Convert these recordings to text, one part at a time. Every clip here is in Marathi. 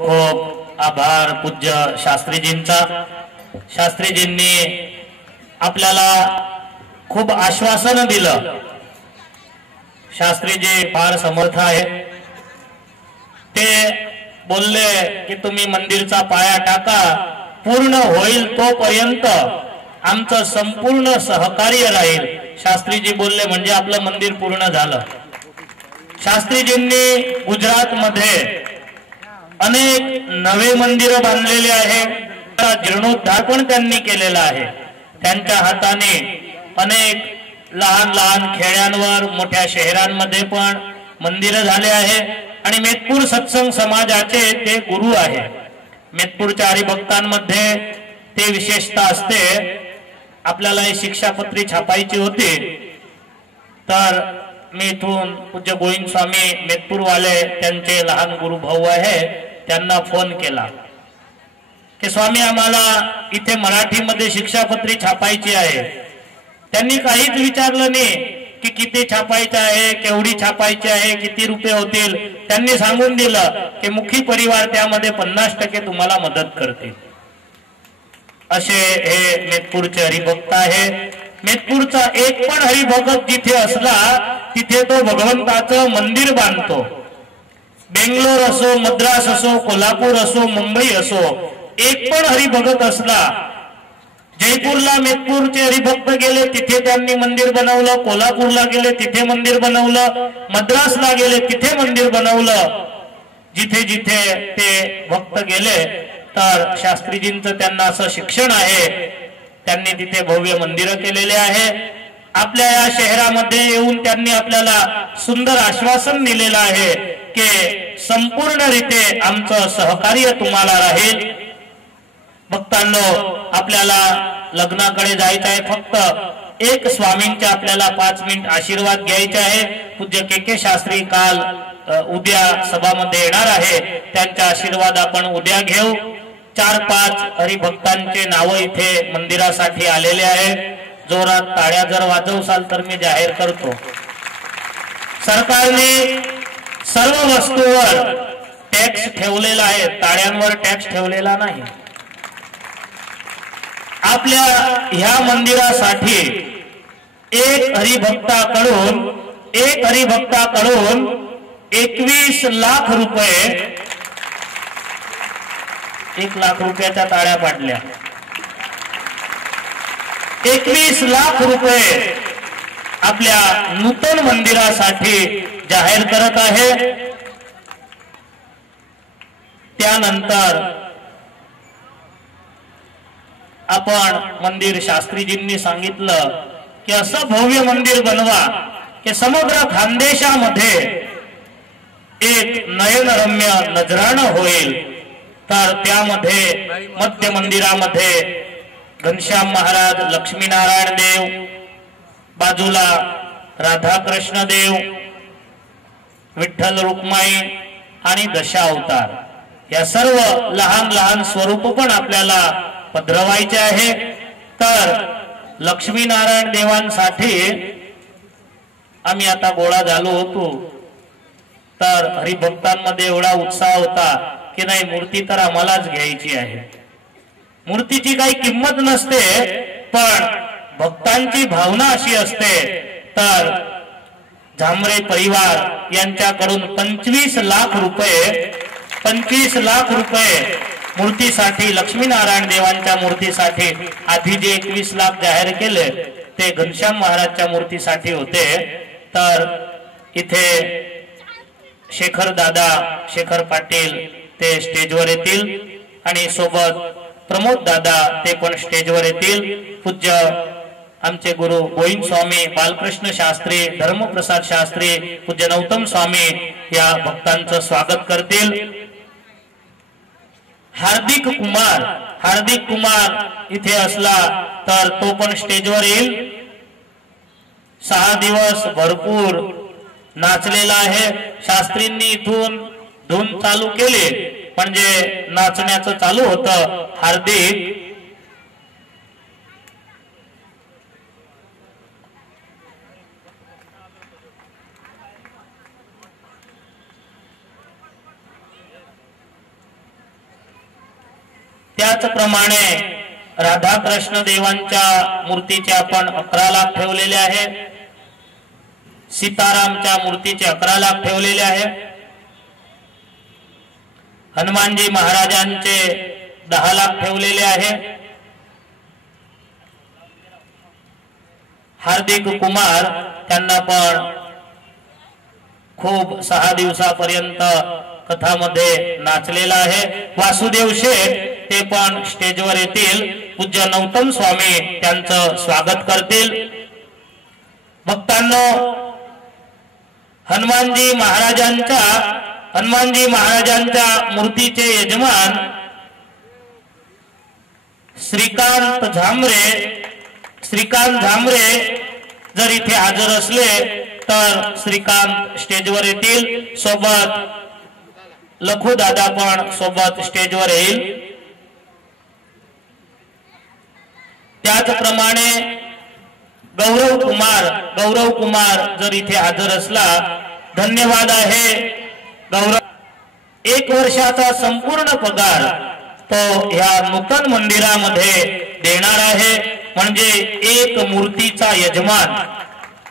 खूप आभार पूज्य शास्त्रीजींचा। शास्त्रीजींनी आपल्याला खूप आश्वासन दिलं। शास्त्रीजी फार समर्थ आहेत। ते बोलले की तुम्ही मंदिरचा पाया टाका, पूर्ण होईल तोपर्यंत आमचं संपूर्ण सहकार्य राहील। शास्त्रीजी बोलले म्हणजे आपलं मंदिर पूर्ण झालं। शास्त्रीजींनी गुजरात मध्ये अनेक नवे मंदिर बांधलेले आहे, जीर्णोद्धार पण त्यांनी केलेला आहे। त्यांच्या हाताने अनेक लहान लहान खेड्यांवर मोठ्या शहरांमध्ये पण मंदिर झाले आहे आणि मेतपूर सत्संग समाजाचे ते गुरु आहे। मेतपूरच्या हरिभक्तांमध्ये ते विशेषता असते। आपल्याला ही शिक्षापत्री छापायची होती, तर मी इथून पूज्य गोविंद स्वामी मेतपूरवाले त्यांचे लहान गुरुभाऊ आहे, त्यांना फोन केला की स्वामी आम्हाला इथे मराठीमध्ये शिक्षापत्री छापायची आहे। त्यांनी काहीच विचारलं नाही की किती छापायचं आहे, केवढी छापायची आहे, किती रुपये होतील। त्यांनी सांगून दिलं की मुखी परिवार त्यामध्ये 50% तुम्हाला मदत करतील। असे हे मेतपूरचे हरिभक्त आहे। मेतपूरचा एक पण हरिभक्त जिथे असला तिथे तो भगवंताचं मंदिर बांधतो। बेंगलोर असो, मद्रास असो, कोल्हापूर असो, मुंबई असो, एक पण हरिभक्त असला। जयपूरला मेतपूरचे हरिभक्त गेले, तिथे त्यांनी मंदिर बनवलं। कोल्हापूरला गेले, तिथे मंदिर बनवलं। मद्रासला गेले, तिथे मंदिर बनवलं। जिथे जिथे ते भक्त गेले, तर शास्त्रीजींचं त्यांना असं शिक्षण आहे, त्यांनी तिथे भव्य मंदिर केलेले आहे। आपल्या या शहरामध्ये येऊन त्यांनी आपल्याला सुंदर आश्वासन दिलेलं आहे की संपूर्ण रीते आमचं सहकार्य तुम्हाला राहील। भक्तांनो, आपल्याला लग्नाकडे जायचं आहे। फक्त एक स्वामींचे आपल्याला 5 मिनिट आशीर्वाद घ्यायचे आहे। पूज्य के शास्त्री काल उद्या सभामध्ये येणार आहे, त्यांचा आशीर्वाद आपण उद्या घेऊ। 4-5 हरिभक्तांचे नाव इथे मंदिरासाठी आलेले आहे। जोरात टाळ्या जर वाजवसाल तर मी जाहीर करतो। सरकारने सर्व वस्तूवर टॅक्स ठेवलेला आहे, टाळ्यांवर टॅक्स ठेवलेला नाही। आपल्या ह्या मंदिरासाठी एक हरिभक्ताकडून 21 लाख रुपये, 1 लाख रुपयाच्या टाळ्या पाडल्या। 21 लाख रुपये आपल्या नूतन मंदिरासाठी जाहीर करत आहे। त्यानंतर आपण मंदिर शास्त्रीजींनी सांगितलं की असं भव्य मंदिर बनवा की समग्र खानदेशामध्ये एक नयनरम्य नजराणं होईल। तर त्यामध्ये मध्य मंदिरामध्ये घनश्याम महाराज, लक्ष्मीनारायण देव, बाजूला राधाकृष्ण देव, विठ्ठल रुक्माई आणि दशावतार, या सर्व लहान लहान स्वरूप पण आपल्याला पधरवायचे आहे। तर लक्ष्मीनारायण देवांसाठी आम्ही आता गोळा झालो होतो, तर हरिभक्तांमध्ये एवढा उत्साह होता की नाही, मूर्ती तर आम्हालाच घ्यायची आहे। मूर्तीची काही किंमत नसते, पण भक्तांची भावना अशी असते। तर झांबरे परिवार यांच्याकडून 25 लाख रुपये मूर्तीसाठी, लक्ष्मीनारायण देवांच्या मूर्तीसाठी, आधी जे 21 लाख जाहीर केले ते घनश्याम महाराजच्या मूर्तीसाठी होते। तर इथे शेखर पाटील ते स्टेजवर येतील आणि सोबत प्रमोद दादा ते पण स्टेजवर येतील। पूज्य आमचे गुरु गोविंद स्वामी, बालकृष्ण शास्त्री, धर्मप्रसाद शास्त्री, पूज्य नौतम स्वामी या भक्तांचं स्वागत करतील। हार्दिक कुमार इथे असला तर तो पण स्टेजवर येईल। 6 दिवस भरपूर नाचलेला आहे। शास्त्रींनी इथून धून चालू केली म्हणजे नाचण्याचं चालू होतं। हार्दिक त्याचप्रमाणे राधाकृष्ण देवांच्या मूर्तीचे आपण 11 लाख ठेवलेले आहे, सीतारामच्या मूर्तीचे 11 लाख ठेवलेले आहे, हनुमानजी महाराजांचे 10 लाख ठेवलेले आहे, हार्दिक कुमार त्यांना पण खूप 6 दिवसापर्यंत कथामध्ये नाचलेला आहे, वासुदेव शेठ ते पण स्टेजवर येतील, पूज्य नौतम स्वामी त्यांचं स्वागत करतील। भक्तांनो, हनुमानजी महाराजांच्या मूर्तीचे यजमान श्रीकांत झांबरे जर इथे हजर असले तर श्रीकांत स्टेजवर येतील, सोबत लखू दादा पण सोबत स्टेजवर येईल। त्याचप्रमाणे गौरव कुमार जर इथे हजर असला, धन्यवाद आहे गौरव। 1 वर्षाचा संपूर्ण पगार तो या नूतन मंदिरामध्ये देणार आहे, म्हणजे एक मूर्तीचा यजमान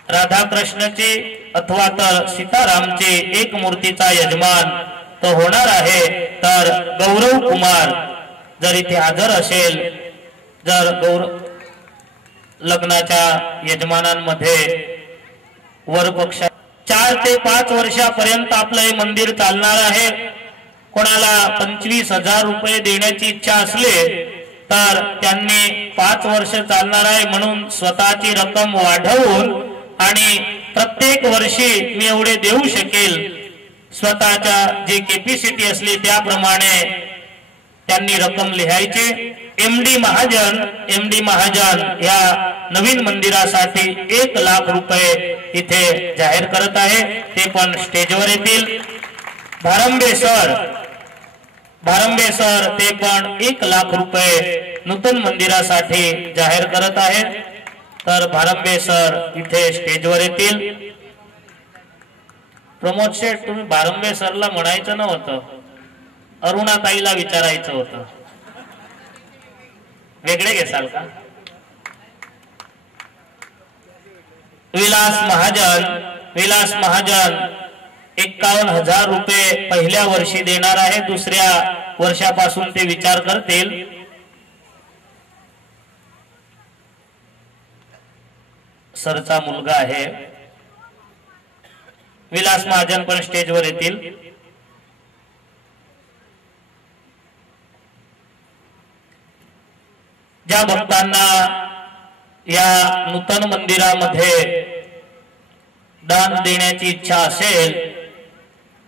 राधाकृष्णची अथवा तर सीतारामची एक मूर्तीचा यजमान तो होणार आहे। तर गौरव कुमार जर इथे हजर असेल, जर लग्नाच्या यजमानांमध्ये वरपक्ष 4 ते 5 वर्षापर्यंत आपलं हे मंदिर चालणार आहे। कोणाला 25,000 रुपये देण्याची इच्छा असले तर त्यांनी 5 वर्ष चालणार आहे म्हणून स्वतःची रक्कम वाढवून आणि प्रत्येक वर्षी मी एवढे देऊ शकेल स्वतःच्या जी कॅपॅसिटी असली त्याप्रमाणे त्यांनी रक्कम लिहायची। एमडी महाजन या नवीन मंदिरासाठी 1 लाख रुपये इथे जाहीर करत आहे, ते पण स्टेजवर येतील। भारंबे सर ते पण 1 लाख रुपये नूतन मंदिरासाठी जाहीर करत आहे, तर भारंबे सर इथे स्टेजवर येतील। प्रमोद शेठ, तुम्ही भारंबे सरला म्हणायचं नव्हतं, अरुणाताईला विचारायचं होतं, वेगळे घेसाल का? विलास महाजन 51,000 रुपये पहिल्या वर्षी देणार आहे, दुसऱ्या वर्षापासून ते विचार करतील। सरचा मुलगा आहे विलास महाजन पण स्टेजवर येतील। ज्या भक्तांना या नूतन मंदिरामध्ये दान देण्याची इच्छा असेल,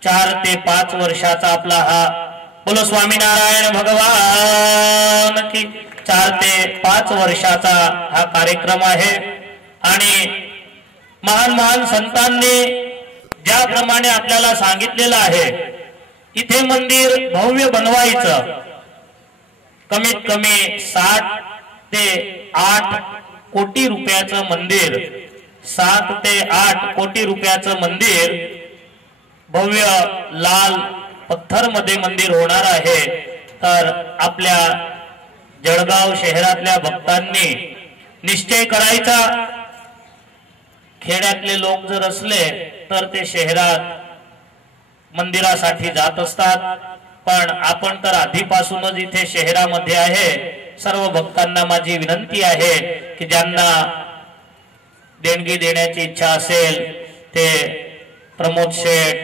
4 ते 5 वर्षाचा आपला हा बोलो स्वामीनारायण भगवान की 4 ते 5 वर्षाचा हा कार्यक्रम आहे। आणि महान संतांनी ज्याप्रमाणे आपल्याला सांगितलेलं आहे, इथे मंदिर भव्य बनवायचं, कमीत कमी 7 ते 8 कोटी रुपयाचं मंदिर, 7 ते 8 कोटी रुपयाचं मंदिर, भव्य लाल पत्थर मध्ये मंदिर होणार आहे। तर आपल्या जळगाव शहरातल्या भक्तांनी निश्चय करायचा, खेड्यातले लोक जर असले तर ते शहरात मंदिरासाठी जात असतात, पण आपण तर आधीपासूनच इथे शहरामध्ये आहे। सर्व भक्तांना माझी विनंती आहे की ज्यांना देणगी देण्याची इच्छा असेल ते प्रमोद शेठ,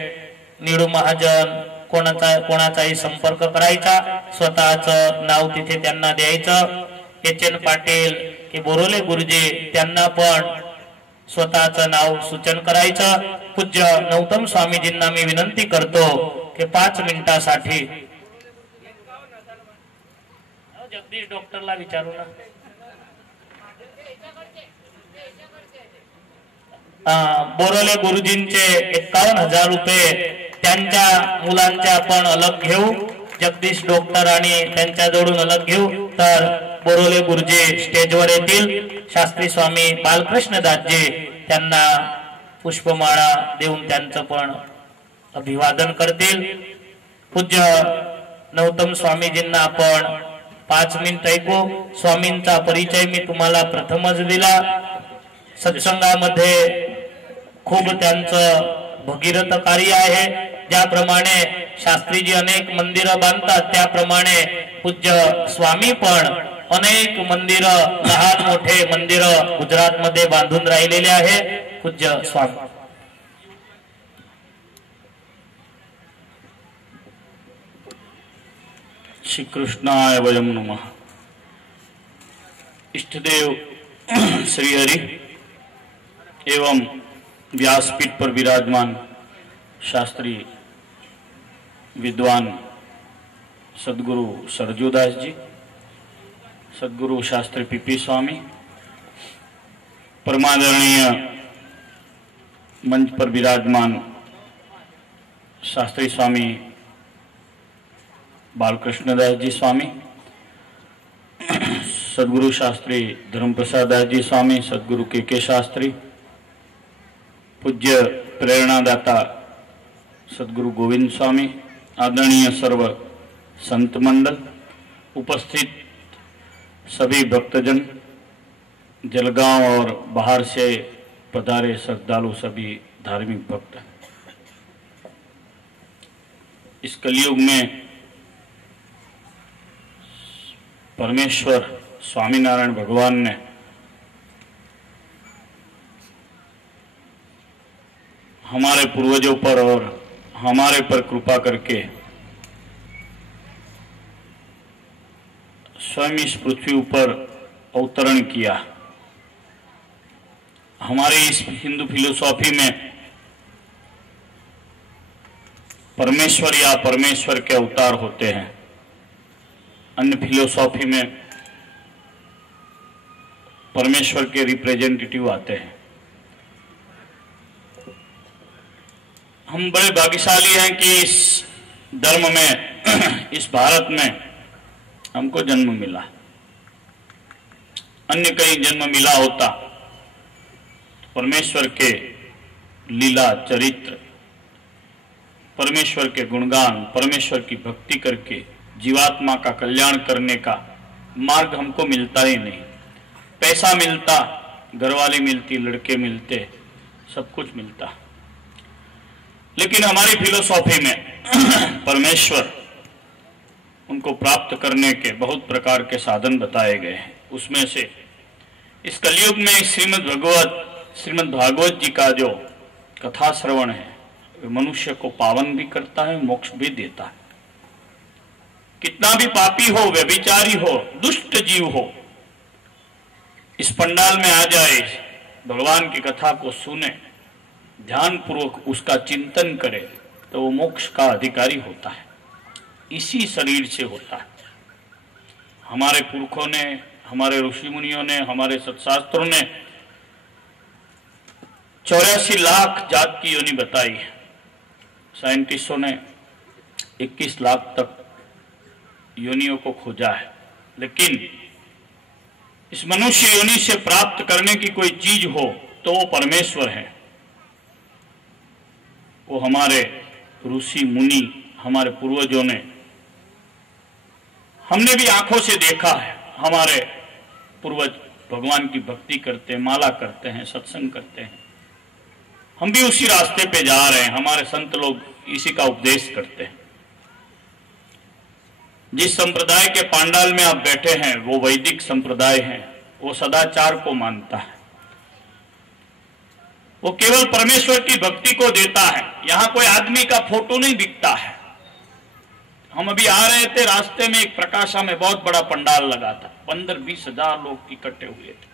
निडू महाजन कोणाचाही संपर्क करायचा, स्वतःचं नाव तिथे त्यांना द्यायचं। एचएन पाटील की बोरोले गुरुजी त्यांना पण स्वतःचं नाव सूचन करायचं। पूज्य नौतम स्वामीजींना मी विनंती करतो की 5 मिनिटासाठी जगदीश डॉक्टरला विचारू ना, बोरोले गुरुजींचे 51,000 रुपये त्यांच्या मुलांचे आपण अलग घेऊ, जगदीश डॉक्टर आणि त्यांच्या जोडून अलग घेऊ। तर बोरोले गुरुजी स्टेजवर येतील, शास्त्री स्वामी बालकृष्ण दासजी त्यांना पुष्पमाळा देऊन त्यांचं पण अभिवादन करतील। पूज्य नौतम स्वामीजींना आपण 5 मिनिट ऐकू। स्वामींचा परिचय मी तुम्हाला प्रथमच दिला। सत्संगामध्ये खूप त्यांचं भगीरथ कार्य आहे। ज्याप्रमाणे शास्त्रीजी अनेक मंदिरं बांधतात त्याप्रमाणे पूज्य स्वामी पण अनेक मंदिरं, लहान मोठे मंदिरं गुजरात मध्ये बांधून राहिलेले आहे। पूज्य स्वामी श्री कृष्णाय वयम नमः। इष्टदेव श्री हरि एवं व्यासपीठ पर विराजमान शास्त्री विद्वान सद्गुरु सरजूदास जी, सद्गुरु शास्त्री पीपी स्वामी, परमादरणीय मंच पर विराजमान शास्त्री स्वामी बालकृष्णदास जी स्वामी, सद्गुरु शास्त्री धर्मप्रसाद दास जी स्वामी, सद्गुरु के शास्त्री, पूज्य प्रेरणादाता सद्गुरु गोविंद स्वामी, आदरणीय सर्व संत मंडल, उपस्थित सभी भक्तजन, जलगांव और बाहर से पधारे श्रद्धालु सभी धार्मिक भक्त, इस कलयुग में परमेश्वर स्वामीनारायण भगवान ने हमारे पूर्वजों पर और हमारे पर कृपा करके स्वयं इस पृथ्वी पर अवतरण किया। हमारे इस हिंदू फिलोसॉफी में परमेश्वर या परमेश्वर के अवतार होते हैं। अन्य फिलोसॉफी में परमेश्वर के रिप्रेजेंटेटिव आते हैं। हम बड़े भाग्यशाली हैं कि इस धर्म में, इस भारत में हमको जन्म मिला। अन्य कहीं जन्म मिला होता परमेश्वर के लीला चरित्र, परमेश्वर के गुणगान, परमेश्वर की भक्ति करके जीवात्मा का कल्याण करने का मार्ग हमको मिलता ही नहीं। पैसा मिलता, घरवाली मिलती, लड़के मिलते, सब कुछ मिलता, लेकिन हमारी फिलोसॉफी में परमेश्वर, उनको प्राप्त करने के बहुत प्रकार के साधन बताए गए हैं। उसमें से इस कलयुग में श्रीमद् भागवत जी का जो कथा श्रवण है, मनुष्य को पावन भी करता है, मोक्ष भी देता है। कितना भी पापी हो, व्यभिचारी हो, दुष्ट जीव हो, इस पंडाल में आ जाए, भगवान की कथा को सुने, ध्यान पूर्वक उसका चिंतन करे, तो वो मोक्ष का अधिकारी होता है। इसी शरीर से होता है। हमारे पुरखों ने, हमारे ऋषि मुनियों ने, हमारे सत्शास्त्रों ने 84 लाख जात की योनि बताई है। साइंटिस्टों ने 21 लाख तक योनियों को खोजा है, लेकिन इस मनुष्य योनि से प्राप्त करने की कोई चीज हो तो वो परमेश्वर है। वो हमारे ऋषि मुनि, हमारे पूर्वजों ने, हमने भी आंखों से देखा है। हमारे पूर्वज भगवान की भक्ति करते हैं, माला करते हैं, सत्संग करते हैं। हम भी उसी रास्ते पे जा रहे हैं। हमारे संत लोग इसी का उपदेश करते हैं। जिस संप्रदाय के पांडाल में आप बैठे हैं वो वैदिक संप्रदाय है। वो सदाचार को मानता है, वो केवल परमेश्वर की भक्ति को देता है। यहां कोई आदमी का फोटो नहीं दिखता है। हम अभी आ रहे थे, रास्ते में एक प्रकाशा में बहुत बड़ा पंडाल लगा था, 15-20 हजार लोग इकट्ठे हुए थे।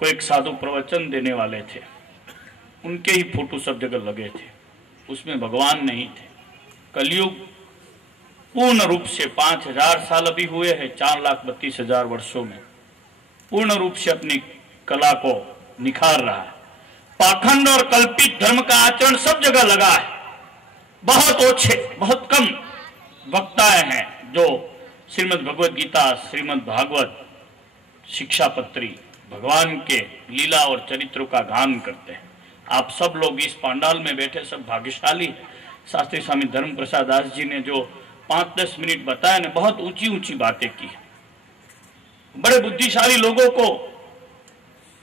कोई एक साधु प्रवचन देने वाले थे, उनके ही फोटो सब जगह लगे थे, उसमें भगवान नहीं थे। कलयुग पूर्ण रूप से 5000 साल अभी हुए हैं, 4,32,000 वर्षों में पूर्ण रूप से अपनी कला को निखार रहा है। पाखंड और कल्पित धर्म का आचरण सब जगह लगा है। बहुत ओछे, बहुत कम वक्ताएं हैं जो श्रीमद् भगवद गीता, श्रीमद् भागवत, शिक्षापत्री, भगवान के लीला और चरित्रों का गान करते हैं। आप सब लोग इस पंडाल में बैठे सब भाग्यशाली हैं। शास्त्री स्वामी धर्म प्रसाद दास जी ने जो 5-10 मिनट बताया ने, बहुत ऊंची ऊंची बातें की। बड़े बुद्धिशाली लोगों को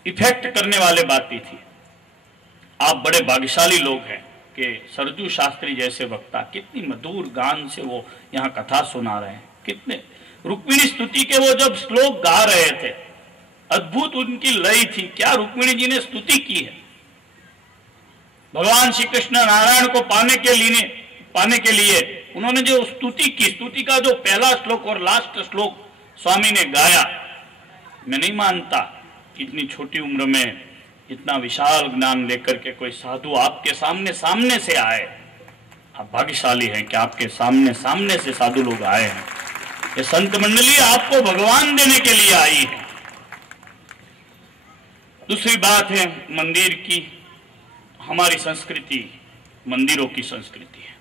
इफेक्ट करने वाले बातें थी। आप बड़े भाग्यशाली लोग हैं कि सरजू शास्त्री जैसे वक्ता कितनी मधुर गान से वो यहाँ कथा सुना रहे हैं। कितने रुक्मिणी स्तुति के वो जब श्लोक गा रहे थे, अद्भुत उनकी लय थी। क्या रुक्मिणी जी ने स्तुति की है। भगवान श्री कृष्ण नारायण को पाने के लिए उन्होंने जो स्तुति की, स्तुति का जो पहला श्लोक और लास्ट श्लोक स्वामी ने गाया, मैं नहीं मानता इतनी छोटी उम्र में इतना विशाल ज्ञान लेकर के कोई साधु आपके सामने से आए। आप भाग्यशाली हैं कि आपके सामने से साधु लोग आए हैं। ये संत मंडली आपको भगवान देने के लिए आई है। दूसरी बात है मंदिर की। हमारी संस्कृति मंदिरों की संस्कृति है।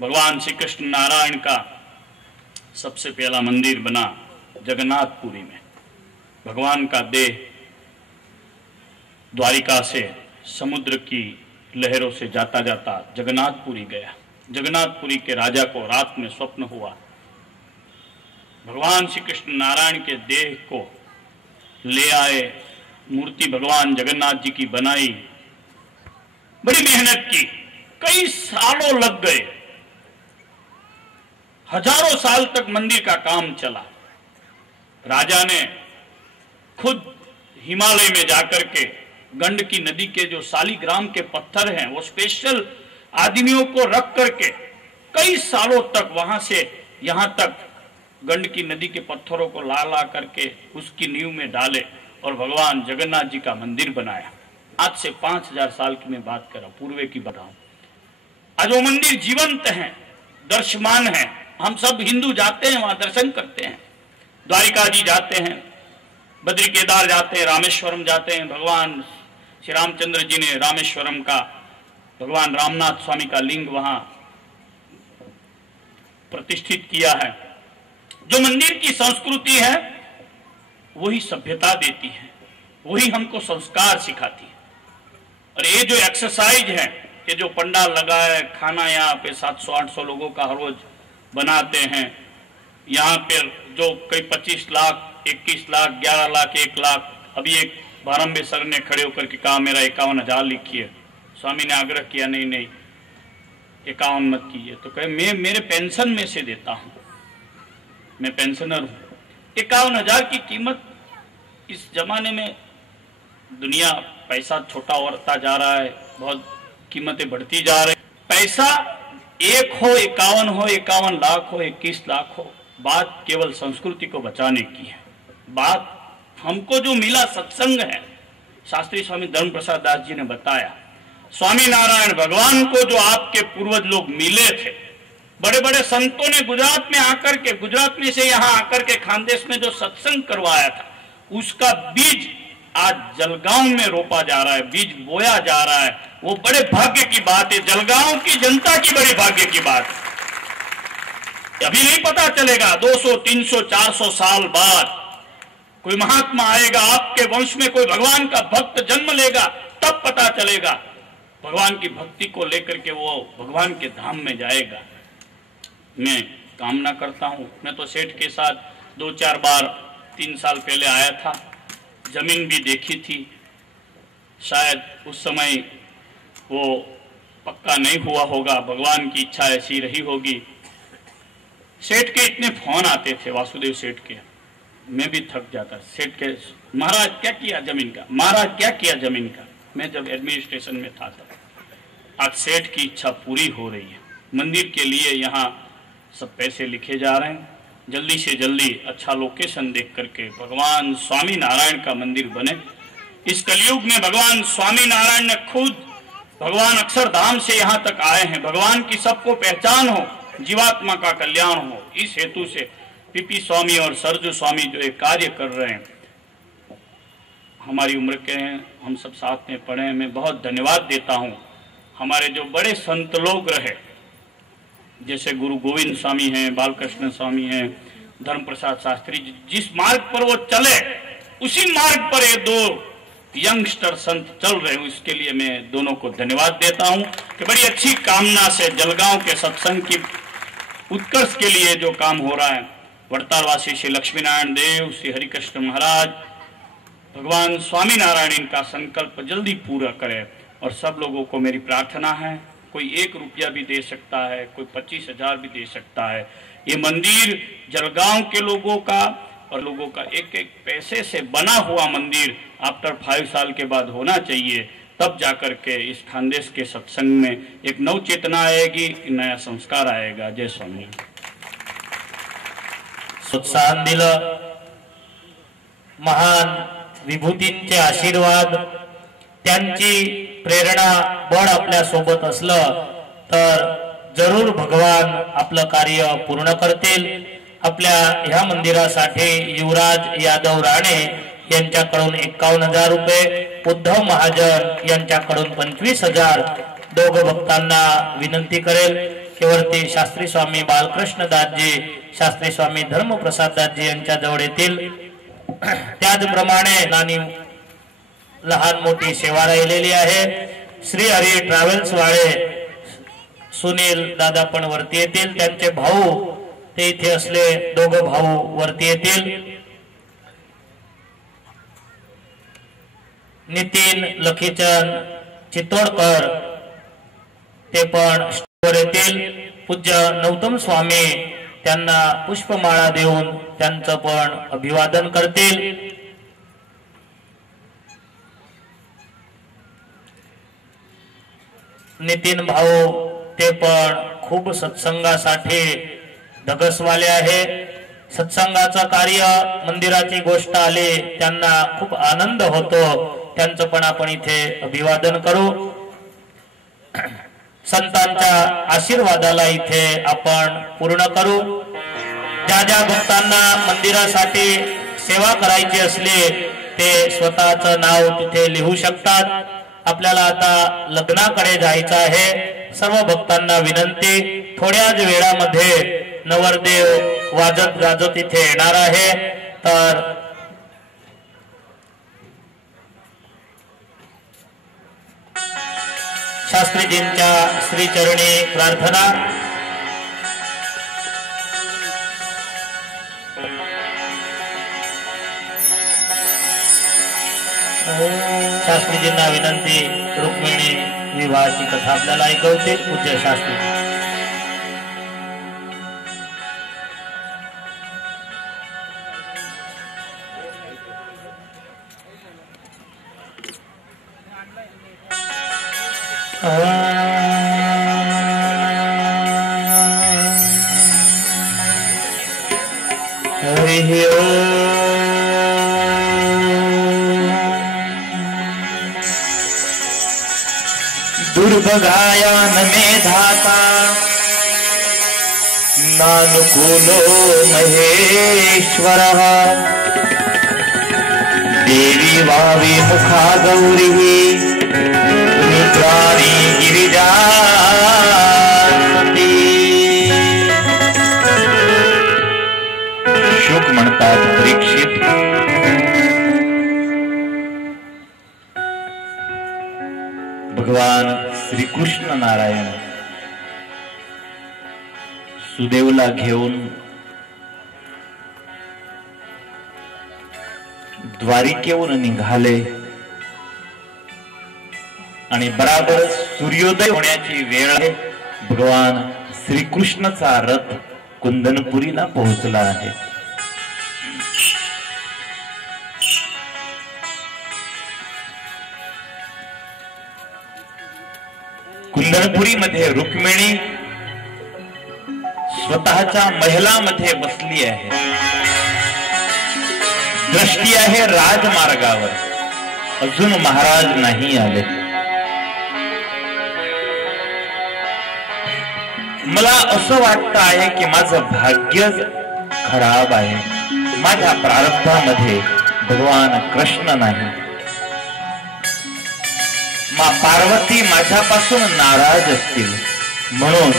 भगवान श्री कृष्ण नारायण का सबसे पहला मंदिर बना जगन्नाथपुरी में। भगवान का देह द्वारिका से समुद्र की लहरों से जाता जाता जगन्नाथपुरी गया। जगन्नाथपुरी के राजा को रात में स्वप्न हुआ, भगवान श्री कृष्ण नारायण के देह को ले आए, मूर्ति भगवान जगन्नाथ जी की बनाई, बड़ी मेहनत की, कई सालों लग गए, हजारों साल तक मंदिर का काम चला। राजा ने खुद हिमालय में जाकर के गंडकी नदी के जो शालिग्राम के पत्थर हैं वो स्पेशल आदमियों को रख करके कई सालों तक वहां से यहां तक गंडकी नदी के पत्थरों को ला करके उसकी नींव में डाले और भगवान जगन्नाथ जी का मंदिर बनाया। आज से 5000 साल की मैं बात कर रहा हूं, पूर्वे की बताऊं। आज वो मंदिर जीवंत है, दर्शमान है। हम सब हिंदू जाते हैं, वहां दर्शन करते हैं, द्वारिका जी जाते हैं, बद्री केदार जाते हैं, रामेश्वरम जाते हैं। भगवान श्री रामचंद्र जी ने रामेश्वरम का भगवान रामनाथ स्वामी का लिंग वहां प्रतिष्ठित किया है। जो मंदिर की संस्कृति है वही सभ्यता देती है, वही हमको संस्कार सिखाती है। और ये जो एक्सरसाइज है, ये जो पंडाल लगा है, खाना यहाँ पे 700-800 लोगों का हर रोज बनाते हैं, यहाँ पे जो कई 25 लाख, 21 लाख, 11 लाख, 1 लाख। अभी एक भारंबे सर ने खड़े होकर के कहा मेरा 51,000 लिखिए। स्वामी ने आग्रह किया नहीं 51 मत कीजिए। तो कहे मैं मेरे पेंशन में से देता हूं, मैं पेंशनर हूं। 51,000 की कीमत इस जमाने में, दुनिया पैसा छोटा होता जा रहा है, बहुत कीमतें बढ़ती जा रही। पैसा 1 हो, 51 हो, 51 लाख हो, 21 लाख हो, बात केवल संस्कृति को बचाने की है। बात हमको जो मिला सत्संग है। शास्त्री स्वामी धर्म प्रसाद दास जी ने बताया, स्वामी नारायण भगवान को जो आपके पूर्वज लोग मिले थे, बड़े बड़े संतों ने गुजरात में आकर के, गुजरात में से यहाँ आकर के खानदेश में जो सत्संग करवाया था, उसका बीज आज जलगांव में रोपा जा रहा है, बीज बोया जा रहा है। वो बड़े भाग्य की बात है, जलगांव की जनता की बड़ी भाग्य की बात है। अभी नहीं पता चलेगा, 200, 300, 400 साल बाद कोई महात्मा आएगा, आपके वंश में कोई भगवान का भक्त जन्म लेगा, तब पता चलेगा। भगवान की भक्ति को लेकर के वो भगवान के धाम में जाएगा। मैं कामना करता हूं। मैं तो सेठ के साथ 2-4 बार 3 साल पहले आया था, जमीन भी देखी थी। शायद उस समय वो पक्का नहीं हुआ होगा, भगवान की इच्छा ऐसी रही होगी। सेठ के इतने फोन आते थे, वासुदेव सेठ के, मैं भी थक जाता। सेठ के महाराज क्या किया जमीन का, महाराज क्या किया जमीन का। मैं जब एडमिनिस्ट्रेशन में था तब। आज सेठ की इच्छा पूरी हो रही है। मंदिर के लिए यहाँ सब पैसे लिखे जा रहे हैं। जल्दी से जल्दी अच्छा लोकेशन देख करके भगवान स्वामी नारायण का मंदिर बने। इस कलयुग में भगवान स्वामी नारायण ने खुद भगवान अक्षरधाम से यहाँ तक आए हैं। भगवान की सबको पहचान हो, जीवात्मा का कल्याण हो, इस हेतु से पीपी स्वामी और सरजू स्वामी जो एक कार्य कर रहे हैं, हमारी उम्र के हैं, हम सब साथ में पढ़े हैं। मैं बहुत धन्यवाद देता हूँ हमारे जो बड़े संत लोग रहे, जैसे गुरु गोविंद स्वामी हैं, बालकृष्ण स्वामी हैं, धर्म प्रसाद शास्त्री जी, जिस मार्ग पर वो चले उसी मार्ग पर ये यंगस्टर संत चल रहे हूँ, इसके लिए मैं दोनों को धन्यवाद देता हूँ कि बड़ी अच्छी कामना से जलगांव के सत्संग की उत्कर्ष के लिए जो काम हो रहा है, वड़तालवासी श्री लक्ष्मी नारायण देव, श्री हरिकृष्ण महाराज, भगवान स्वामी नारायण इनका संकल्प जल्दी पूरा करे। और सब लोगों को मेरी प्रार्थना है, कोई 1 रुपया भी दे सकता है, कोई 25,000 भी दे सकता है। ये मंदिर जलगांव के लोगों का और लोगों का एक एक पैसे से बना हुआ मंदिर आफ्टर 5 साल के बाद होना चाहिए, तब जाकर के इस खानदेश के सत्संग में एक नव चेतना आएगी, नया संस्कार आएगा। जय स्वामी। प्रोत्साहन दिलं, महान विभूतींचे आशीर्वाद, त्यांची प्रेरणा, बळ आपल्या सोबत असलं तर जरूर भगवान आपलं कार्य पूर्ण करतील। आपल्या ह्या मंदिरासाठी युवराज यादव राणे यांच्याकडून 51,000 रुपये, उद्धव महाजन यांच्याकडून 25,000, दोघ भक्तांना विनंती करेल की वरती शास्त्री स्वामी बालकृष्ण दासजी, शास्त्री स्वामी धर्मप्रसाद दासजी यांच्या जवळ येतील। त्याचप्रमाणे नानी लहान मोठी सेवा राहिलेली आहे। श्री हरी ट्रॅव्हल्स वाले सुनील दादा पण वरती येतील, त्यांचे भाऊ ते इथे असले दोघ भाऊ वरती येतील। नितीन लखीचंद चितोडकर ते पण स्टेजवर येतील। पूज्य नौतम स्वामी त्यांना पुष्पमाळा देऊन त्यांचं पण अभिवादन करतील। नितीन भाऊ ते पण खूप सत्संगासाठी धगसवाले आहे। सत्संगाचं कार्य, मंदिराची गोष्ट आली त्यांना खूप आनंद होतो, त्यांचं पण आपण इथे अभिवादन करू। संतांच्या आशीर्वादाला इथे आपण पूर्ण करू। ज्या ज्या भक्तांना मंदिरासाठी सेवा करायची असली ते स्वतःचं नाव तिथे लिहू शकतात। आपल्याला आता लग्नाकडे जायचं आहे। सर्व भक्तांना विनंती, थोड्याच वेळामध्ये नवरदेव वाजत गाजत इथे येणार आहे, तर शास्त्रीजींच्या श्रीचरणी प्रार्थना। शास्त्रीजींना विनंती, रुक्मिणी विवाहाची कथा आपल्याला ऐकवतील पूज्य शास्त्री। दुर्भगायान में धाता नानुकूलो महेश्वर देवी वावी मुखा गौरी रुद्राणी गिरिजा शुक म्हणतात परीक्षित। भगवान श्री कृष्ण नारायण सुदेवला घेऊन द्वारिकेवरून निघाले आणि बराबर सूर्योदय होण्याची वेळ आहे। भगवान श्रीकृष्णचा रथ कुंदनपुरीला पोहोचला आहे। कुंदनपुरी मध्ये रुक्मिणी स्वतःच्या महलामध्ये बसली आहे। दृष्टी आहे राजमार्गावर, अजून महाराज नाही आले। मला असं वाटतं आहे की माझं भाग्य खराब आहे, माझ्या प्रारब्धामध्ये भगवान कृष्ण नाही। माँ पार्वती माझ्यापासून नाराज असतील म्हणून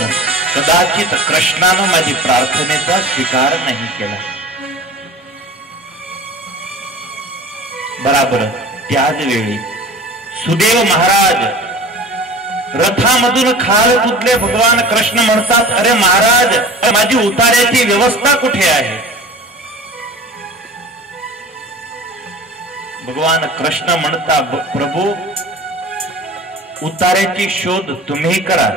कदाचित कृष्णानं माझी प्रार्थनेचा स्वीकार नाही केला। बराबर त्याच वेळी सुदेव महाराज रथामधून खाल कुदले. भगवान कृष्ण म्हणतात, अरे महाराज, माझी उतार्याची व्यवस्था कुठे आहे? भगवान कृष्ण म्हणता, प्रभू, उतार्याची शोध तुम्ही करा.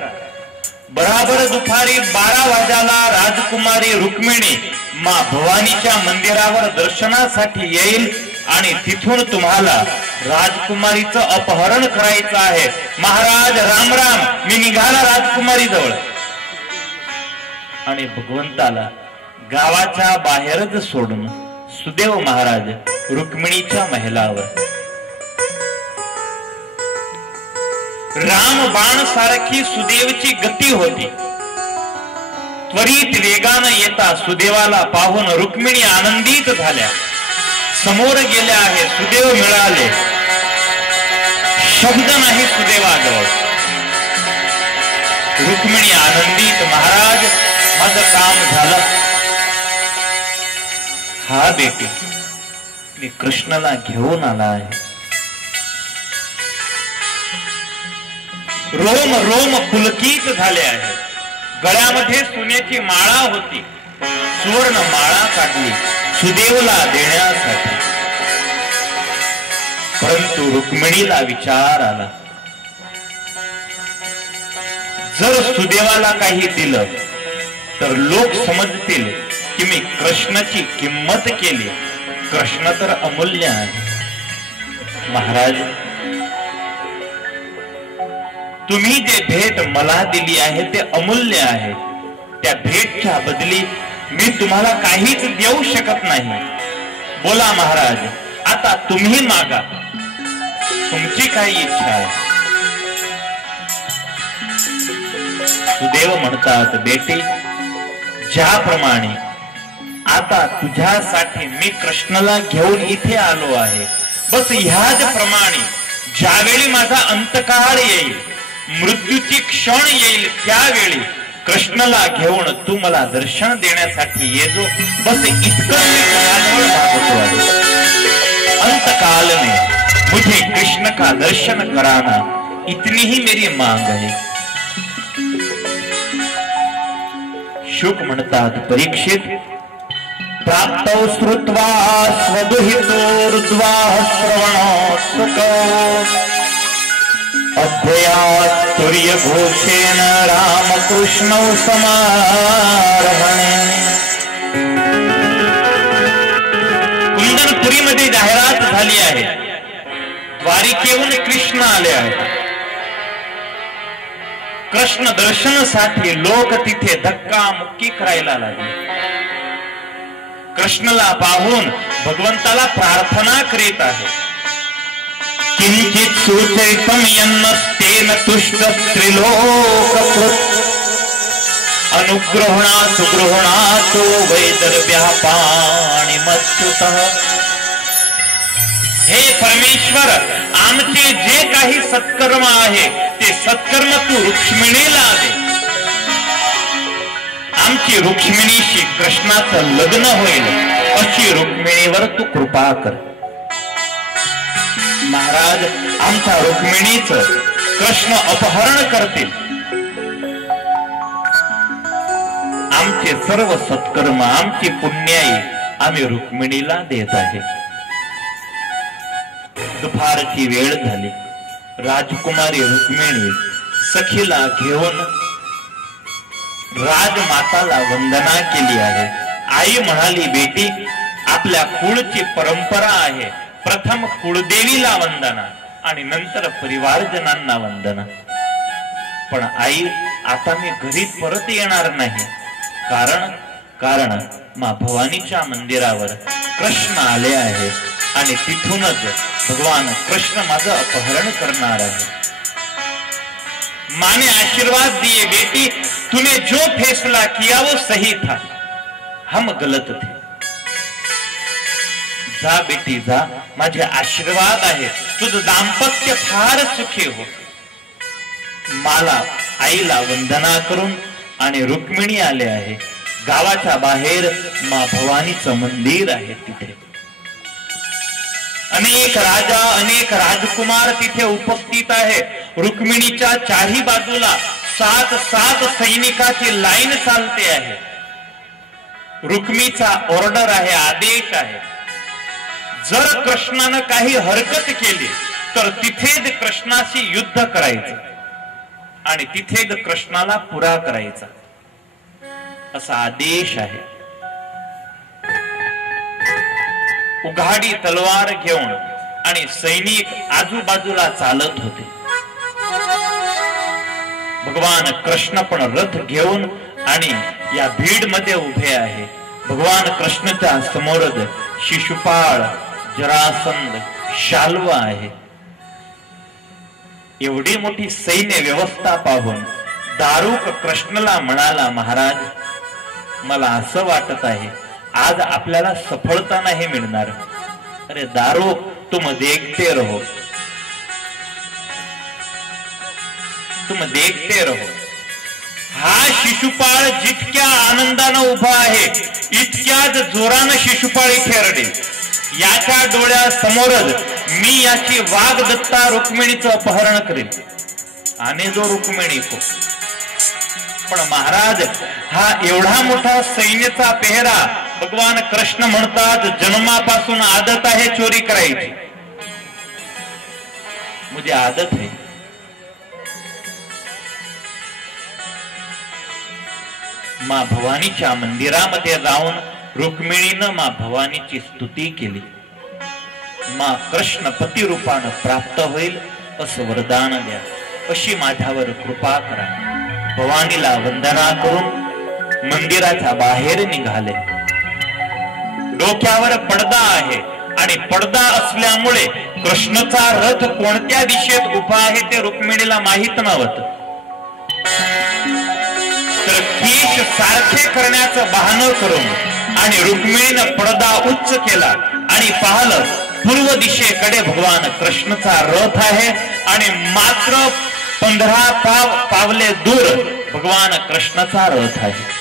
बराबर दुपारी 12 वाजाला राजकुमारी रुक्मिणी मा भवानीच्या मंदिरावर दर्शनासाठी येईल आणि तिथून तुम्हाला राजकुमारीचं अपहरण करायचं आहे. महाराज राम राम, मी निघाला राजकुमारी जवळ. आणि भगवंताला गावाच्या बाहेरच सोडून सुदेव महाराज रुक्मिणीच्या महिलावर रामबाण सारखी सुदेवची गती होती. त्वरित वेगानं येता सुदेवाला पाहून रुक्मिणी आनंदित झाल्या. समोर गेल्या आहे, सुदेव मिळाले. शब्द नाही सुदेवाजवळ. रुक्मिणी आनंदित, महाराज, माझं काम झालं. हा बेटी, मी कृष्णाला घेऊन आला आहे. रोम रोम पुलकित झाले आहे. गळ्यामध्ये सोन्याची माळा होती. सुवर्ण माळा काढली सुदेवला देण्यासाठी. परंतु रुक्मिणीला विचार आला, जर सुदेवाला काही दिलं तर लोक समजतील की मी कृष्णाची किंमत केली. कृष्ण तर अमूल्य आहे. महाराज, तुम्ही जे भेट मला दिली आहे ते अमूल्य आहे. त्या भेटच्या बदली मी तुम्हाला काहीच देऊ शकत नाही. बोला महाराज, आता तुम्ही मागा, तुमची काही इच्छा आहे. सुदेव म्हणतात, बेटी, ज्याप्रमाणे आता तुझ्यासाठी मी कृष्णाला घेऊन इथे आलो आहे, बस ह्याच प्रमाणे ज्यावेळी माझा अंतकाळ येईल, मृत्यूची क्षण येईल, त्यावेळी कृष्णाला घेऊन तू मला दर्शन देण्यासाठी येजो. बस इतकं मी तुझ्याजवळ मागतो आहे. अंतकाल में मुझे कृष्ण का दर्शन कराना, इतनी ही मेरी मांग है. शुक म्हणतात, परीक्षित, प्राप्तौ श्रुत्वा स्वदुहितोर्द्वाः श्रवणोत्सुकौ अभ्यात् तुर्य घोषेण रामकृष्णौ समारभणे. कुंदनपुरीमध्ये जाहिरात झाली आहे. द्वारिकेहून कृष्ण आले आहेत. कृष्ण दर्शनासाठी लोक तिथे धक्का मुक्की करायला लागले. कृष्णाला पाहून भगवंताला प्रार्थना करीत आहे. किंचित सूचयितम यन्नस्तेन तुष्ट त्रिलोककृत अनुग्रहणा सुगृहणातो वैदर्भ्यः पाणिमच्युतः. हे परमेश्वर, आमचे जे काही सत्कर्म आहे ते सत्कर्म तू रुक्मिणीला दे. आमची रुक्मिणीशी कृष्णाचं लग्न होईल अशी रुक्मिणीवर तू कृपा कर. महाराज, आमच्या रुक्मिणीचं कृष्ण अपहरण करतील. आमचे सर्व सत्कर्म, आमची पुण्याई आम्ही रुक्मिणीला देत आहे. दुपारची वेळ झाली. राजकुमारी रुक्मिणी सखीला घेऊन राजमाताला वंदना केली आहे. आई म्हणाली, बेटी, आपल्या कुळची परंपरा आहे, प्रथम कुळदेवीला वंदना आणि नंतर परिवारजनांना वंदना. पण आई, आता मी घरी परत येणार नाही. कारण मा भवानीच्या मंदिरावर कृष्ण आले आहे आणि तिथूनच भगवान कृष्ण माझं अपहरण करणार आहे. माँ ने आशीर्वाद दिए, बेटी, तूने जो फैसला किया वो सही था, हम गलत थे. जा बेटी जा, माझे आशीर्वाद आहे. तुझं दाम्पत्य फार सुखी हो. मला आईला वंदना करून आणि रुक्मिणी आले आहे. गावाच्या बाहेर मा भवानीचं मंदिर आहे तिथे. अनेक राजा अनेक राजकुमार तिथे उपस्थित आहे। रुक्मिणीच्या चारही बाजूला 7 सैनिकाची लाईन चालते आहे। रुक्मीचा ऑर्डर आहे, आदेश आहे, जर कृष्णानं काही हरकत केली तर तिथेच कृष्णाशी युद्ध करायचं आणि तिथेच कृष्णाला पुरा करायचा, असा आदेश आहे। उघाडी तलवार घेऊन आणि सैनिक आजूबाजूला चालत होते। भगवान कृष्ण पण रथ घेऊन आणि या भीड मध्ये उभे आहे। भगवान कृष्णाच्या समोरच शिशुपाळ, जरासंध, शाल्व आहे। एवढी मोठी सैन्य व्यवस्था पाहून दारुक कृष्णाला म्हणाला, महाराज मला असं वाटत आहे आज आपल्याला सफलता नाही मिळणार। अरे दारुक, तुम देखते रहो, तुम देखते रहो। हा शिशुपाळ जितक्या आनंदानं उभा आहे इतक्याच जोरानं शिशुपाळ इथे रडेल। याच्या डोळ्यासमोरच मी याची वागदत्ता रुक्मिणीचं अपहरण करेल आणि जो रुक्मिणी को। पण महाराज हा एवढा मोठा सैन्याचा पेहरा, भगवान कृष्ण म्हणतात जन्मापासून आदत आहे चोरी करायची, मुझे आदत है। माँ भवानीच्या मंदिरामध्ये जाऊन रुक्मिणीनं माँ भवानीची स्तुती केली। माँ कृष्ण पती रूपानं प्राप्त होईल असं वरदान द्या, अशी माझ्यावर कृपा करा। भवानीला वंदना करून मंदिराच्या बाहेर निघाले। डोक्यावर पडदा आहे आणि पडदा असल्यामुळे कृष्णाचा रथ कोणत्या दिशेत उभा आहे ते रुक्मिणीला माहित नव्हतं। तर केश सारखे करण्याचं बहाणं करून आणि रुक्मिणीनं पडदा उच्च केला आणि पाहिलं पूर्व दिशेकडे भगवान कृष्णाचा रथ आहे आणि मात्र 15 पावले दूर भगवान कृष्णाचा रथ आहे।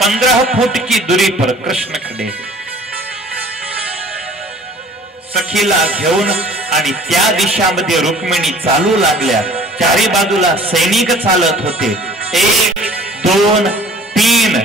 15 फूट की दूरी पर कृष्ण खड़े। सखीला घेऊन आणि त्या दिशामध्ये रुक्मिणी चालू लागल्या। चारी बाजूला सैनिक चालत होते। 1 2 3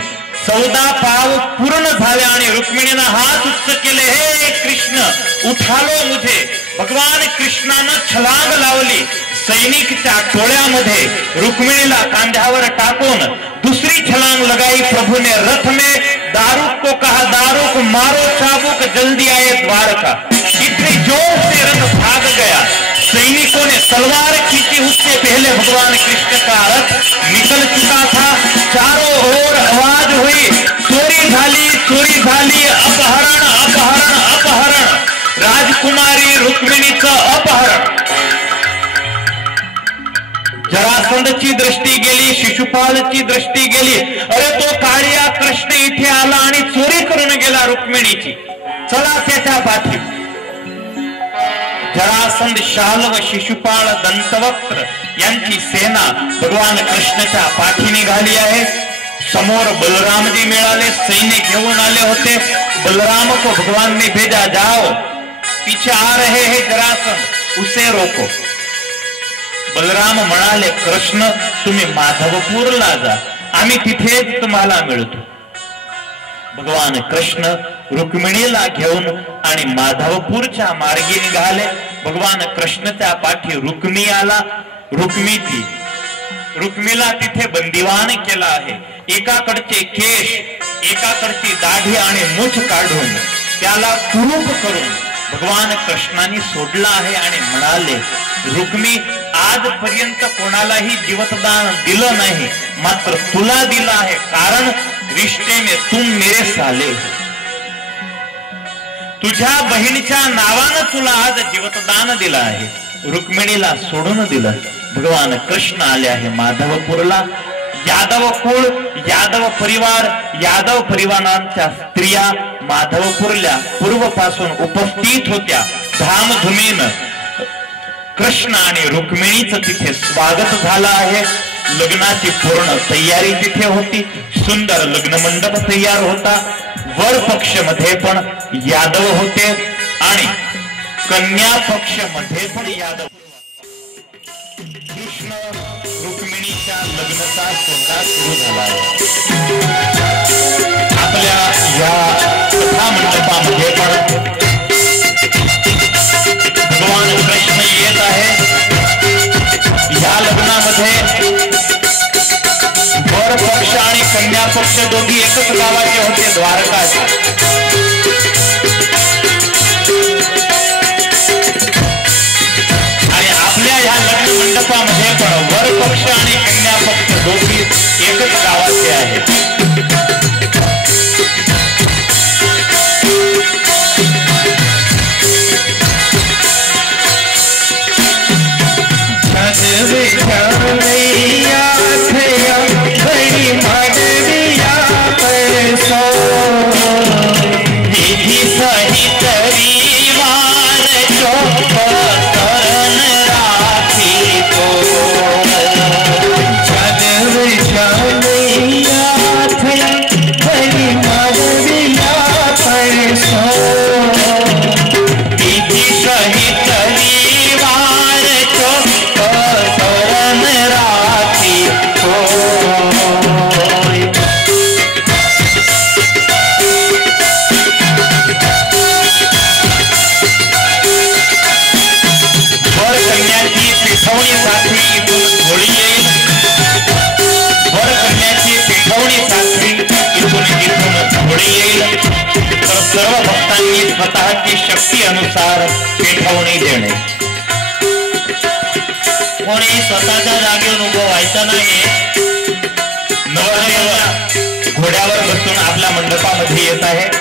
14 पाव पूर्ण झाले आणि रुक्मिणीनं हात उच्च केले, हे कृष्ण उठालो मुझे। भगवान कृष्णानं छलांग लावली। सैनिकच्या टोळ्यामध्ये रुक्मिणीला कांध्यावर टाकून दूसरी छलांग लगाई प्रभु ने रथ में। दारुक को कहा, दारुक मारो चाबुक, जल्दी आए द्वारका। इतनी जोर से रथ भाग गया। सैनिकों ने तलवार खींची, उससे पहले भगवान कृष्ण का रथ निकल चुका था। चारों ओर आवाज हुई, चोरी झाली, चोरी झाली, अपहरण अपहरण अपहरण, राजकुमारी रुक्मिणीचं अपहरण। जरासंधची दृष्टी गेली, शिशुपालची दृष्टी गेली। अरे तो काळिया कृष्ण इथे आला आणि चोरी करून गेला रुक्मिणीची, चला त्याच्या पाठी। जरासंध, शाल्व, शिशुपाळ, दंतवक्त्र यांची सेना भगवान कृष्णाच्या पाठी निघाली आहे। समोर बलरामजी मिळाले, सैन्य घेऊन आले होते। बलराम को भगवान ने भेजा, जाओ पीछे आ रहे हैं जरासंध, उसे रोको। बलराम म्हणाले, कृष्ण तुम्ही माधवपूरला जा, आम्ही तिथेच तुम्हाला मिळतो। भगवान कृष्ण रुक्मिणीला घेऊन आणि माधवपूरच्या मार्गी निघाले। भगवान कृष्णाच्या पाठी रुक्मी आला। रुक्मीला तिथे बंदिवान केला आहे। एकाकडचे केश, एकाकडची दाढी आणि मूछ काढून त्याला कुरूप करून भगवान कृष्णाने सोडला आहे आणि म्हणाले, रुक्मी आजपर्यंत कोणालाही जीवतदान दिलं नाही, मात्र तुला दिलं आहे, कारण रिश्ते में तुम मेरे साले हो। तुझ्या बहिणीच्या नावानं तुला आज जीवतदान दिलं आहे। रुक्मिणीला सोडून दिलं। भगवान कृष्ण आले आहे माधवपूरला। यादव कुळ, यादव परिवार, यादव परिवारांच्या स्त्रिया माधवपूरल्या पूर्वपासून उपस्थित होत्या। धामधुमीनं कृष्ण आणि रुक्मिणीचं तिथे स्वागत झालं आहे। लग्नाची पूर्ण तयारी तिथे होती। सुंदर लग्न मंडप तयार होता। वर पक्ष मध्ये पण यादव होते आणि कन्या पक्ष मध्ये पण यादव कृष्ण रुक्मिणीच्या लग्नाचा सोहळा सुरू झाला आहे। आपल्या या कथा मंडपामध्ये पण भगवान कृष्ण येत आहे। या लग्नामध्ये वर पक्ष आणि कन्या पक्ष दोघी एकच गावाचे होते, द्वारकाचे। आणि आपल्या या लग्न मंडपामध्ये पण वर पक्ष आणि कन्या पक्ष दोघी एकच गावाचे आहेत। सर्व भक्तांनी स्वतःची शक्ती अनुसार पेठवणी देणे। कोणी स्वतःच्या जागेवर उभं व्हायचं नाही। नवरदेव घोड्यावर बसून आपल्या मंडपामध्ये येत आहे।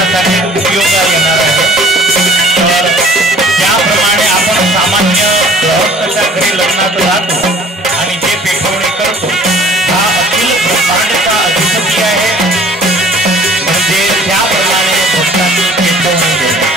लग्नासाठी उपयोगात येणार आहे। तर त्याप्रमाणे आपण सामान्य गृहस्थाच्या घरी लग्नात जातो आणि जे पेटवणी करतो हा अखिल ब्रह्मांडचा अधिपती आहे, म्हणजे त्याप्रमाणे भक्तांनी पेटवणी देणे।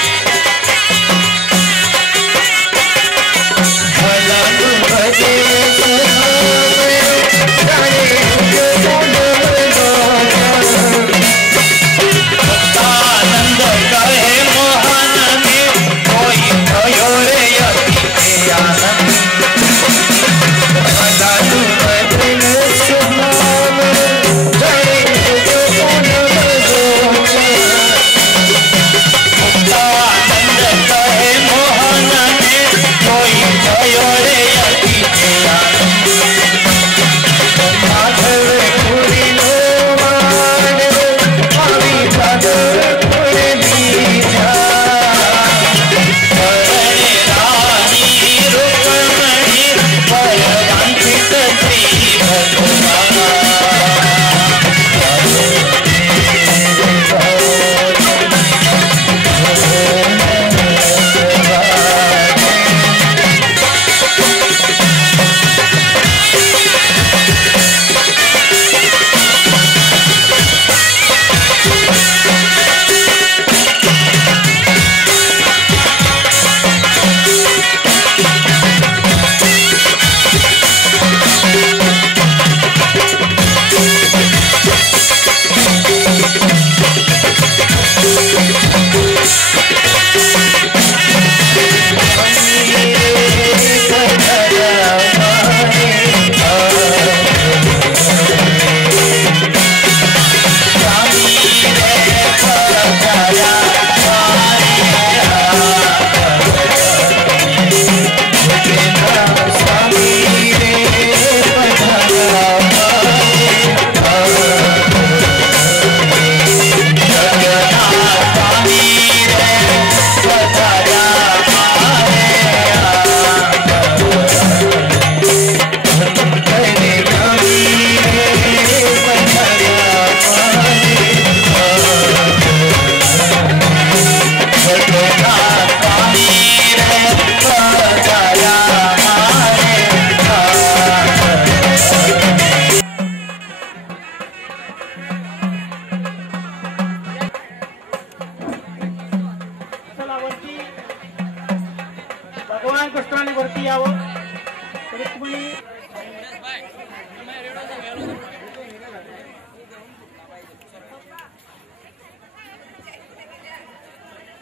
भगवान कृष्णाने वरती यावं। रुक्मिणी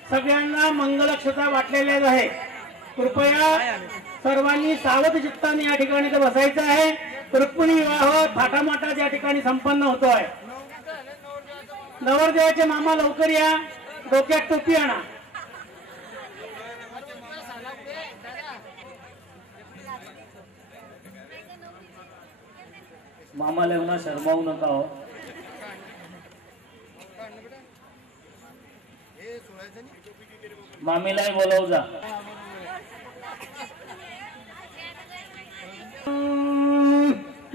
सगळ्यांना मंगलक्षता वाटलेल्या आहे। कृपया सर्वांनी सावध चित्ताने या ठिकाणी बसायचं आहे। रुक्मिणी विवाह थाटामाटात या ठिकाणी संपन्न होतो आहे। नवरदेवाचे मामा लवकर या, डोक्यात टोपी आणा। मामाला एवढा शरमावू नका हो। मामीलाही बोलव जा।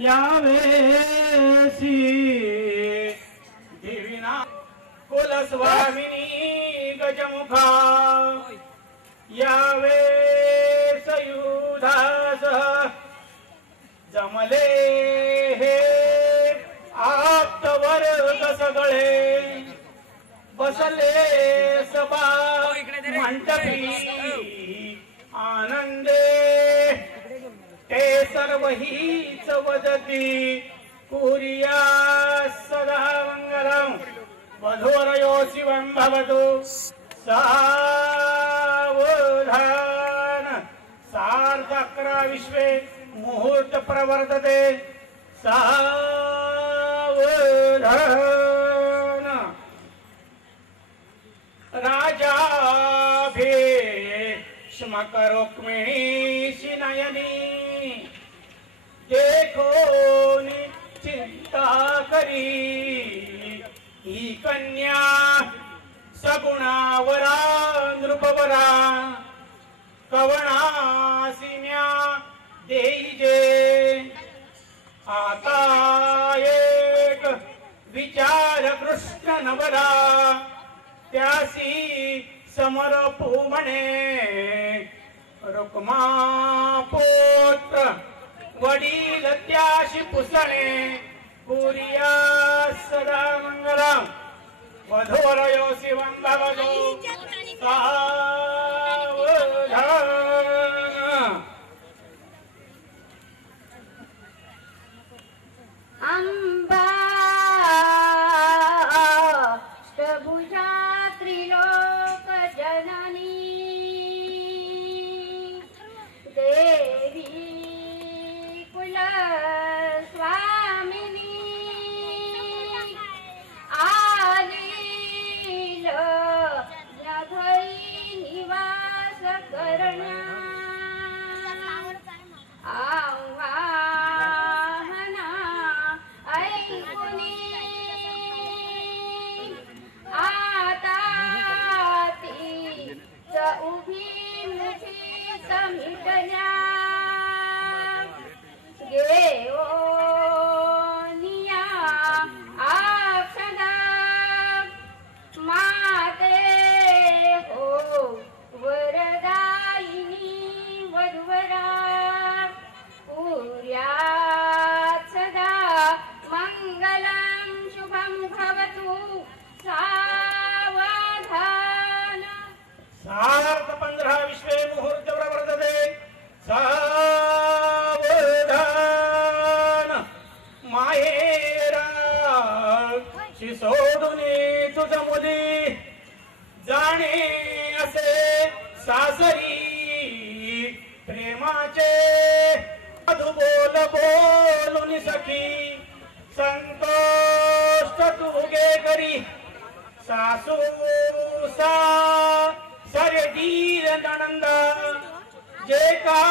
यावेसी देवीना कुलस्वामिनी गजमुखा यावे सयुधास जमले हे आप्तवर्ग सगळे बसले सभा मंडपी आनंदे ते सर्व हीच वदती कुर्या सदा मंगलम वधूरयो शिवं भवतु सावधान सार्धक्रा विश्वे मुहूर्त प्रवर्तते सावधान राजा भीष्मक रुक्मिणी नयनी देखो चिंता करी ही कन्या सगुणावरा नृपवरा कवणासिन्या देईजे आता एक विचार कृष्ण नवरा त्यासी समरपू म्हणे रुक्मा पुत्र वडील त्याशी पुसणे पुरिया सदा मंगलम वधोरयो शिवं भवतो सावधान। अंबा अष्टभुजा त्रिलोक जननी देवी कुल स्वामिनी आलील नभई निवास करण्या आव्हाना ऐकुनी आता तीच उभी मुठी समिटण्या गेओनिया आक्षदा माते हो वरदायिनी वधुवरा पुर्यात् सदा मंगलं शुभं भवतु सावधान। सार्थ 15 विश्वे मुहूर्त प्रवर्तते सावधान। माहेरा शिसोडुनी तुझ मुली जाणे असे सासरी प्रेमाचे मधु बोल बोलून सखी संतोष तुगे करी सासू सा सरे दीर नंद जे का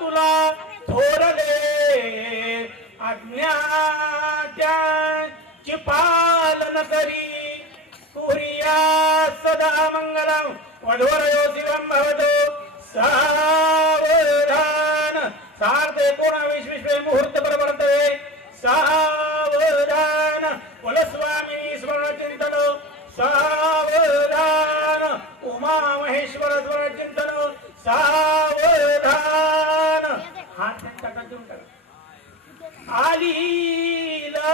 तुला थोरले आज्ञात्याची पालन करी कुरिया सदा मंगलम वधोरयो शिवं भवतो सावधान। सार्थ 19 विश्वे मुहूर्त प्रवर्तते सावधान। कुलस्वामी स्मरण चिंतन सावधान। उमा महेश्वर स्मरण चिंतन सावधान। हात टाका आलीला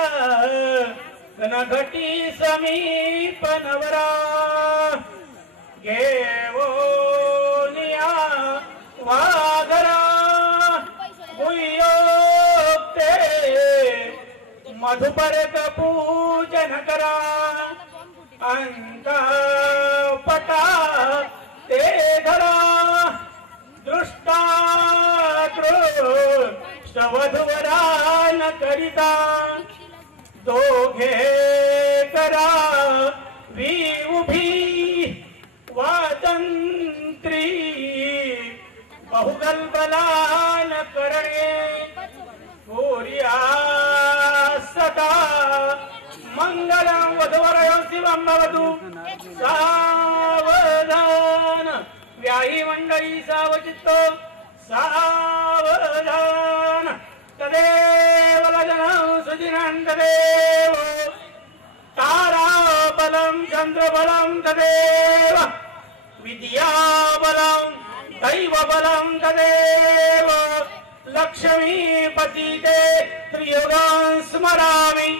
घनघटी समीप नवरा घेवोनिया वाघरा गुह्योक्ते मधुपरक पूजन करा अंतपटा ते धरा दृष्टादृष्टवधुवरान करिता दोघे करा वी उभी वातंत्री बहुगल्बलान करणे सूर्या सदा मंगलम वधवरयो शिवं भवतु सावधान। व्याही मंडळी सावचित्त सावधान। तदेव लजनं सुजिनं तदेव ताराबलं चन्द्रबलं तदेव विद्याबलं दैवबलं तदेव लक्ष्मीपति ते त्रियुगं स्मरामि।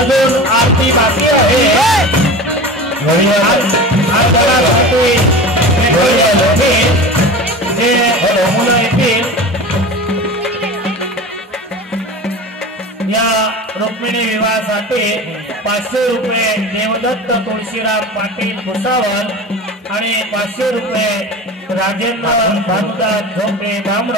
अजून आरती बाकी आहे. जे मुलं येतील या रुक्मिणी विवाहासाठी 500 रुपये देवदत्त तुळशीराम पाटील भुसावळ आणि 500 रुपये राजेंद्र भानुदास झोपे बामण.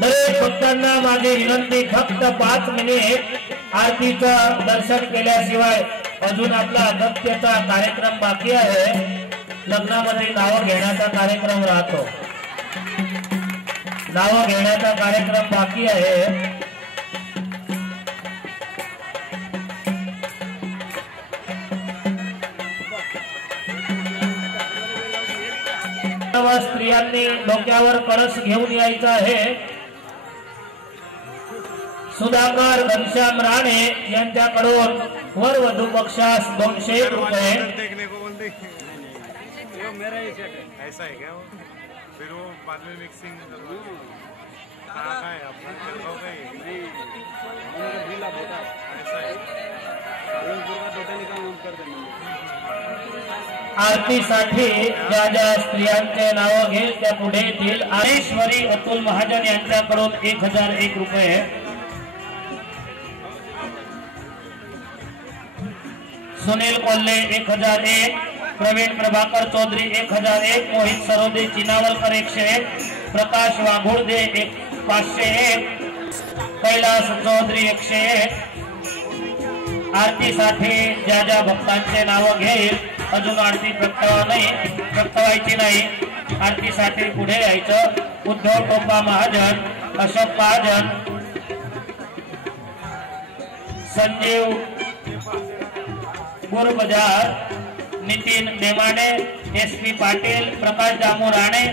दरेक भक्तांना माझी विनंती, फक्त 5 मिनिट आरतीचं दर्शन केल्याशिवाय अजून आपला दत्तेचा कार्यक्रम बाकी आहे. लग्नामध्ये नाव घेण्याचा कार्यक्रम राहतो. नाव घेण्याचा कार्यक्रम बाकी आहे. स्त्रियांनी डोक्यावर कळस घेऊन यायचा आहे. सुधाकर घनश्याम राणे यांच्याकडून वर वधू पक्षास 200 रुपये. ऐसा है क्या वो? फिर वो बाद में मिक्सिंग कहाँ है अपना ऐसा है. आरतीसाठी ज्या ज्या स्त्रियांचे नाव घेईल त्या पुढे येतील. आरेश्वरी अतुल महाजन यांच्याकडून 1001 रुपये. सुनील कोल्हे 1001. प्रवीण प्रभाकर चौधरी 1001. मोहित सरोदे चिनावलकर 101. प्रकाश वाघोळदे 501. कैलास चौधरी 101. आरतीसाठी ज्या ज्या भक्तांचे नाव घेईल अजून आरती प्रगटवायची नाही. आरतीसाठी पुढे यायचं. उद्धव टोपा महाजन, अशोक महाजन, संजीव गुरबजार, नितीन नेमाडे, SP पाटील, प्रकाश दामू राणे.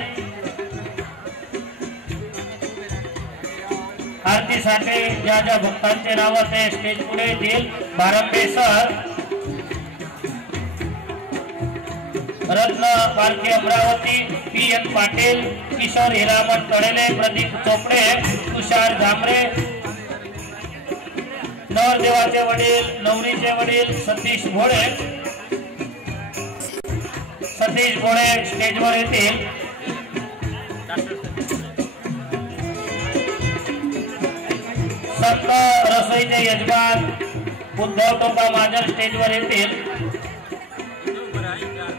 आरतीसाठी ज्या ज्या भक्तांचे नाव ते स्टेज पुढे येतील. भारंबे सर, रत्न पालखी अमरावती, PN पाटील, किशोर हिरामण कडेले, प्रदीप चोपडे, तुषार झांबरे. नवरदेवाचे वडील, नवरीचे वडील सतीश भोळे. सतीश भोळे स्टेजवर येतील. संत रसोईचे यजमान उद्धव टोपा महाजन स्टेजवर येतील.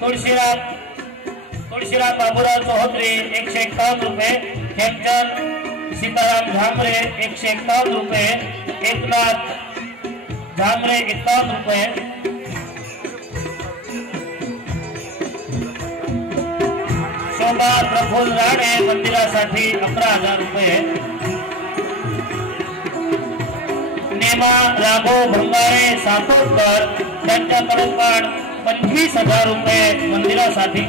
तुळशीराम बाबूराव चौधरी 151 रुपये. हेमचंद सीताराम झांबरे 151 रुपये. एकनाथ झांबरे 51 रुपये. शोभा प्रफुल्ल राणे मंदिरासाठी 11,000 रुपये. नेमा राघव भंगारे सातोडकर त्यांच्याकडून पण 25,000 रुपये मंदिरासाठी.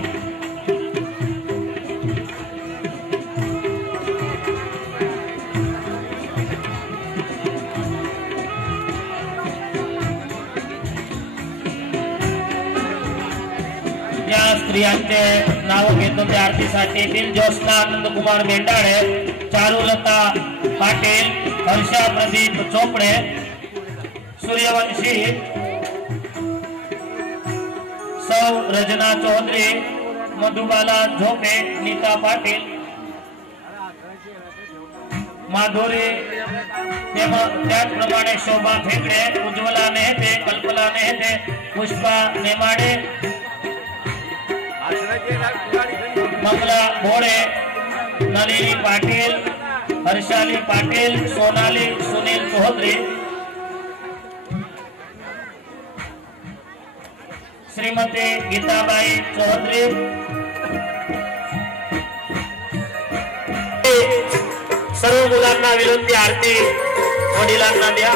या स्त्रियांचे नाव घेतो त्या आरतीसाठी येतील. ज्योत्स्ना आनंदकुमार मेंढाळे, चारुलता पाटील, हर्षा प्रदीप चोपडे, सूर्यवंशी, सौ रजना चौधरी, मधुबाला झोपे, नीता पाटील, माधुरी. त्याचप्रमाणे शोभा फेकडे, उज्ज्वला नेहते, कल्पना नेहते, पुष्पा नेमाडे, मंगला भोळे, नलिनी पाटील, हर्षाली पाटील, सोनाली सुनील चौधरी, श्रीमती गीताबाई चौधरी. सर्व मुलांना विनंती, आरती वडिलांना द्या.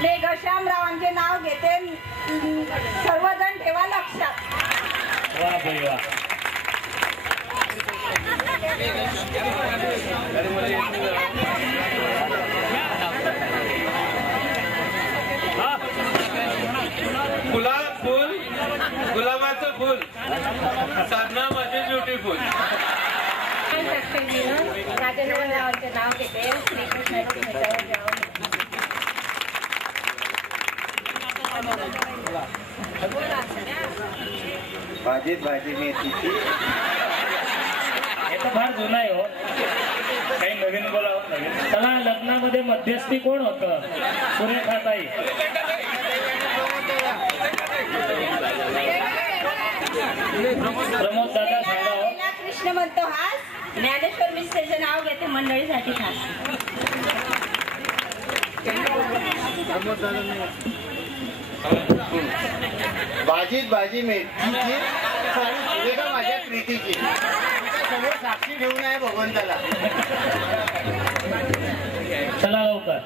ले घनश्यामरावांचे नाव घेते सर्वजण ठेवा लक्षात. वा बाई वा. फुल गुलाबाचं फुल साधना माझे ब्युटिफुल. राजेंद्ररावांचे नाव घेते श्रीकृष्णाची ह्याच्यावर जाऊन. भाजी मेथीची. हे तर फार जुनं आहे हो. काही नवीन बोलावं. नवीन चला. लग्नामध्ये मध्यस्थी कोण होतं? सुरेखाताई. प्रमोद दादा सांगा हो. कृष्ण म्हणतो हास. ज्ञानेश्वर मिस्त्रीचे नाव घेते मंडळीसाठी खास. भाजी मेथीची साडी माझ्या प्रीतीची. समोर साक्षी ठेवून आहे भगवंताला. चला लवकर.